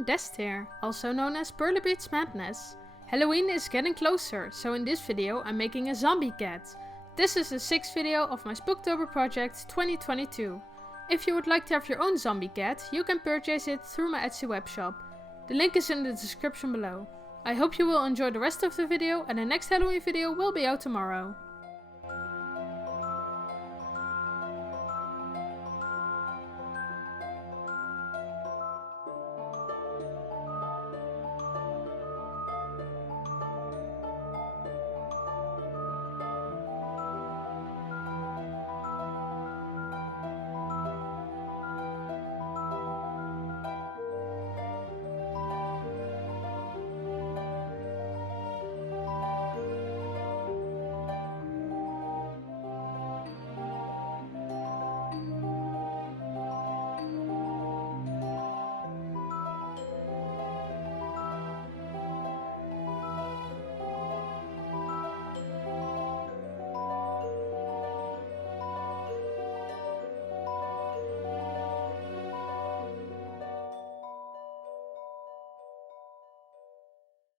everyone, Dest here, also known as Perler Madness. Halloween is getting closer, so in this video I'm making a zombie cat. This is the 6th video of my Spooktober project 2022. If you would like to have your own zombie cat, you can purchase it through my Etsy webshop. The link is in the description below. I hope you will enjoy the rest of the video and the next Halloween video will be out tomorrow.